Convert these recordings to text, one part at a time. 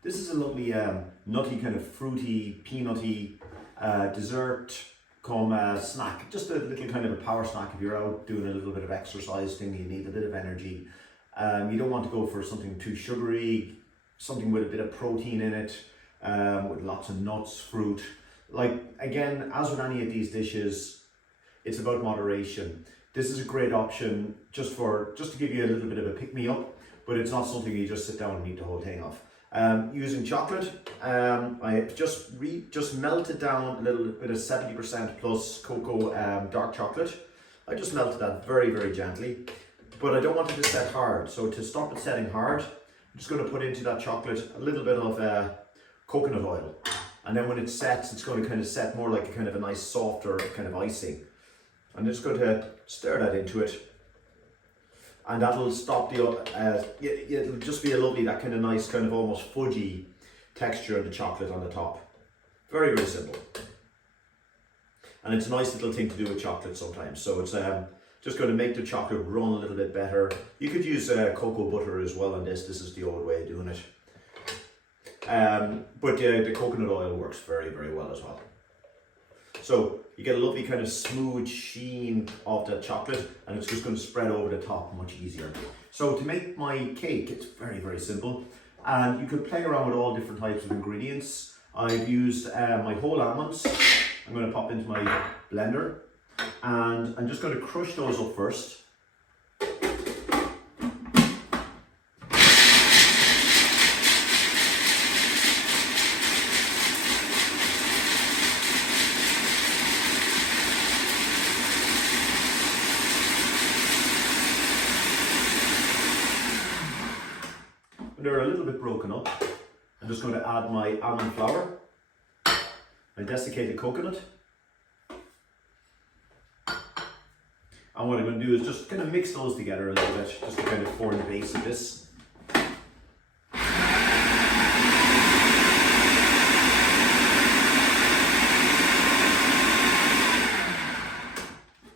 This is a lovely nutty, kind of fruity, peanutty dessert come snack. Just a little kind of a power snack if you're out doing a little bit of exercise thing, you need a bit of energy. You don't want to go for something too sugary, something with a bit of protein in it, with lots of nuts, fruit. Like, again, as with any of these dishes, it's about moderation. This is a great option just to give you a little bit of a pick-me-up, but it's not something you just sit down and eat the whole thing off. Using chocolate, I just melted down a little bit of 70% plus cocoa dark chocolate. I just melted that very, very gently, but I don't want it to set hard. So to stop it setting hard, I'm just going to put into that chocolate a little bit of coconut oil. And then when it sets, it's going to kind of set more like a kind of a nice softer kind of icing. I'm just going to stir that into it. And that'll stop it'll just be a lovely, that kind of nice, kind of almost fudgy texture of the chocolate on the top. Very, very simple. And it's a nice little thing to do with chocolate sometimes. So it's just going to make the chocolate run a little bit better. You could use cocoa butter as well on this. This is the old way of doing it. But the coconut oil works very, very well as well. So you get a lovely kind of smooth sheen of the chocolate, and it's just going to spread over the top much easier. So to make my cake, it's very, very simple. And you could play around with all different types of ingredients. I've used my whole almonds. I'm going to pop into my blender, and I'm just going to crush those up first. When they're a little bit broken up, I'm just going to add my almond flour, my desiccated coconut, and what I'm going to do is just kind of mix those together a little bit, just to kind of form the base of this.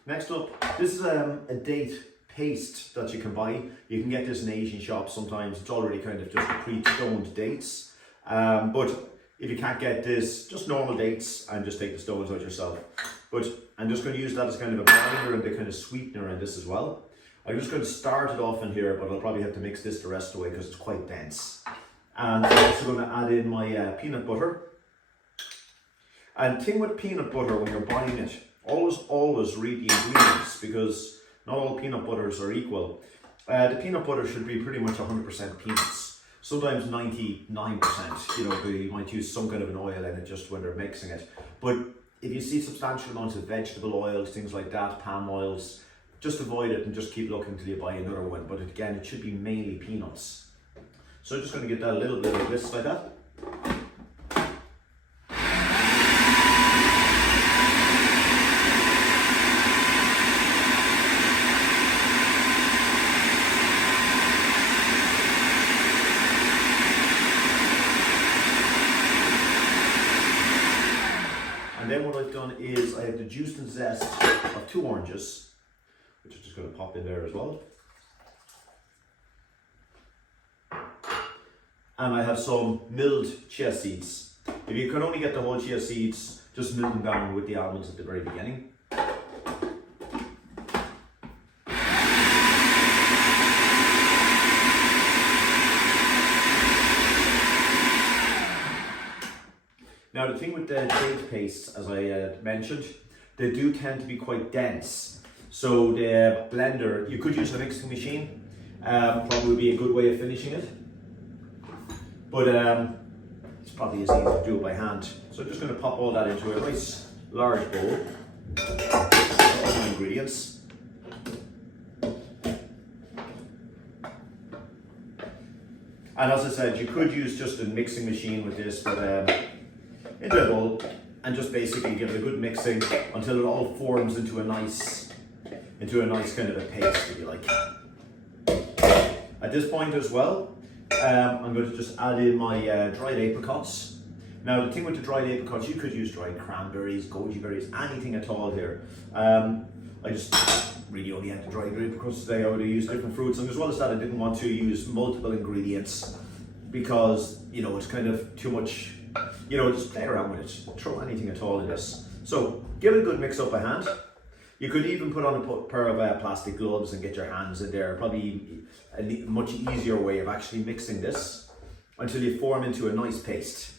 Next up, this is a date paste that you can buy. You can get this in Asian shops sometimes. It's already kind of just pre-stoned dates. But if you can't get this, just normal dates, and just take the stones out yourself. But I'm just going to use that as kind of a binder and the kind of sweetener in this as well. I'm just going to start it off in here, but I'll probably have to mix this the rest of the way because it's quite dense. And I'm also going to add in my peanut butter. And thing with peanut butter when you're buying it, always read the ingredients, because not all peanut butters are equal. The peanut butter should be pretty much 100% peanuts. Sometimes 99%, you know, you might use some kind of an oil in it just when they're mixing it. But if you see substantial amounts of vegetable oils, things like that, palm oils, just avoid it and just keep looking until you buy another one. But again, it should be mainly peanuts. So I'm just going to get that a little bit of this like that. Then what I've done is I have the juice and zest of 2 oranges, which I'm just going to pop in there as well. And I have some milled chia seeds. If you can only get the whole chia seeds, just mill them down with the almonds at the very beginning. Now the thing with the date pastes, as I mentioned, they do tend to be quite dense. So the blender, you could use a mixing machine, probably would be a good way of finishing it. But it's probably as easy to do it by hand. So I'm just going to pop all that into a nice large bowl. All the ingredients. And as I said, you could use just a mixing machine with this, but into a bowl and just basically give it a good mixing until it all forms into a nice kind of a paste, if you like. At this point as well, I'm going to just add in my dried apricots. Now the thing with the dried apricots, you could use dried cranberries, goji berries, anything at all here. I just really only had the dried apricots today. I would have used different fruits, and as well as that, I didn't want to use multiple ingredients. because, you know, it's kind of too much, you know, just play around with it. Throw anything at all in this. So give it a good mix up by hand. You could even put on a pair of plastic gloves and get your hands in there. Probably a much easier way of actually mixing this until you form into a nice paste.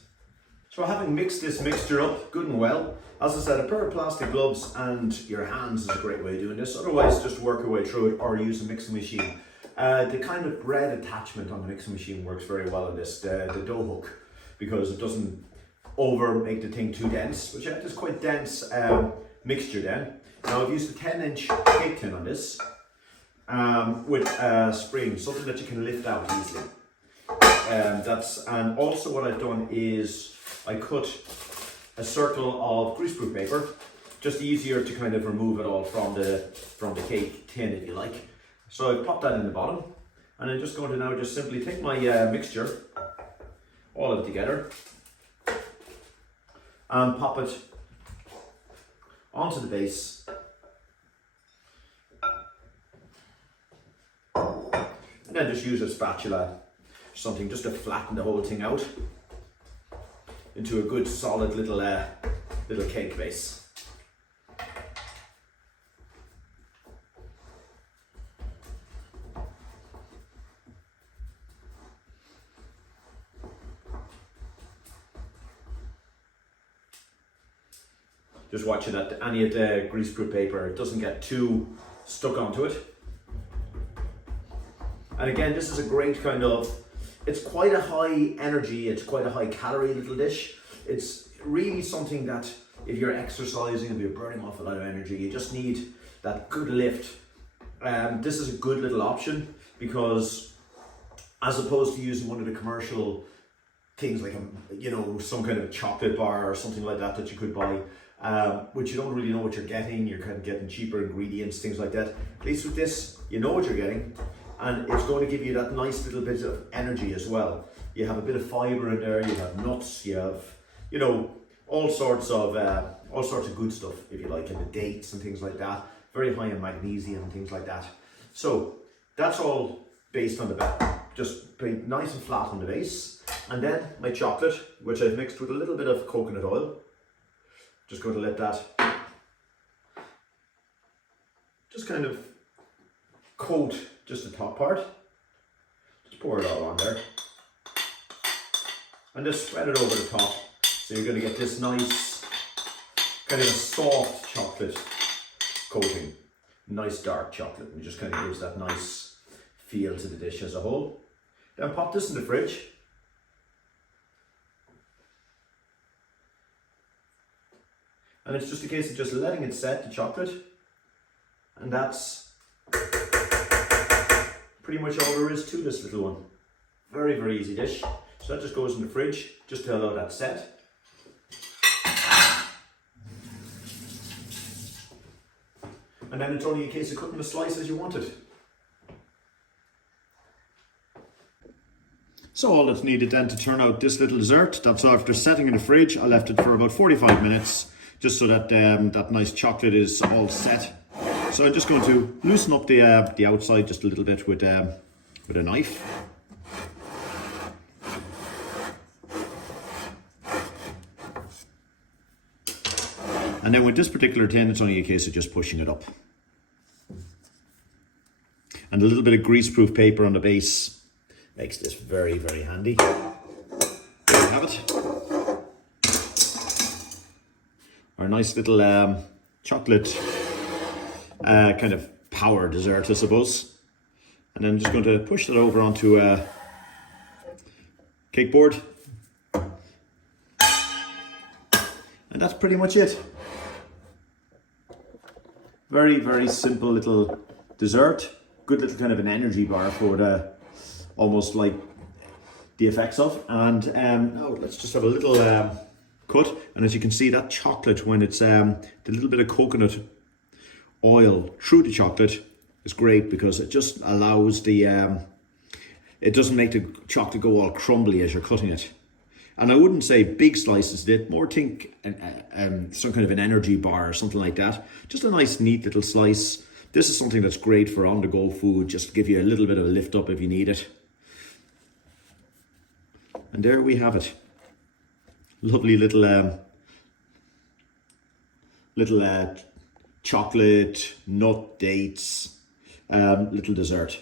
So having mixed this mixture up good and well, as I said, a pair of plastic gloves and your hands is a great way of doing this. Otherwise, just work your way through it or use a mixing machine. The kind of bread attachment on the mixing machine works very well in this, the dough hook, because it doesn't make the thing too dense, which is quite dense mixture then. Now I've used a 10-inch cake tin on this with a spring, something that you can lift out easily. And also what I've done is I cut a circle of greaseproof paper, just easier to kind of remove it all from the cake tin if you like. So I've popped that in the bottom, and I'm just going to now just simply take my mixture, all of it together, and pop it onto the base. And then just use a spatula, something just to flatten the whole thing out into a good solid little cake base. Just watching that any of the greaseproof paper doesn't get too stuck onto it. And again, this is a great kind of, it's quite a high energy, it's quite a high calorie little dish. It's really something that if you're exercising, if you're burning off a lot of energy, you just need that good lift. This is a good little option because as opposed to using one of the commercial things like, you know, some kind of chocolate bar or something like that you could buy, which you don't really know what you're getting. You're kind of getting cheaper ingredients, things like that. At least with this, you know what you're getting, and it's going to give you that nice little bit of energy as well. You have a bit of fiber in there. You have nuts. You have, you know, all sorts of good stuff, if you like, in the dates and things like that. Very high in magnesium and things like that. So that's all based on the back, just pretty nice and flat on the base. And then my chocolate, which I've mixed with a little bit of coconut oil. Just going to let that just kind of coat just the top part. Just pour it all on there. And just spread it over the top. So you're going to get this nice, kind of a soft chocolate coating. Nice dark chocolate. And it just kind of gives that nice feel to the dish as a whole. Then pop this in the fridge. And it's just a case of just letting it set, the chocolate. And that's pretty much all there is to this little one. Very, very easy dish. So that just goes in the fridge, just to allow that set. And then it's only a case of cutting the slice as you want it. So all that's needed then to turn out this little dessert, that's after setting in the fridge. I left it for about 45 minutes. Just so that that nice chocolate is all set. So I'm just going to loosen up the outside just a little bit with a knife. And then with this particular tin, it's only a case of just pushing it up. And a little bit of greaseproof paper on the base makes this very, very handy. There you have it. Our nice little chocolate kind of power dessert, I suppose. And then I'm just going to push that over onto a cake board. And that's pretty much it. Very, very simple little dessert. Good little kind of an energy bar for the, almost like the effects of. And now let's just have a little cut. And as you can see, that chocolate, when it's the little bit of coconut oil through the chocolate is great because it just allows the it doesn't make the chocolate go all crumbly as you're cutting it. And I wouldn't say big slices did, more think some kind of an energy bar or something like that. Just a nice neat little slice. This is something that's great for on-the-go food, just to give you a little bit of a lift up if you need it. And I wouldn't say big slices did, more think some kind of an energy bar or something like that. Just a nice neat little slice. This is something that's great for on-the-go food, just to give you a little bit of a lift up if you need it. And I wouldn't say big slices did, more think some kind of an energy bar or something like that. Just a nice neat little slice. This is something that's great for on-the-go food, just to give you a little bit of a lift up if you need it. And there we have it. Lovely little chocolate, nut, dates, little dessert.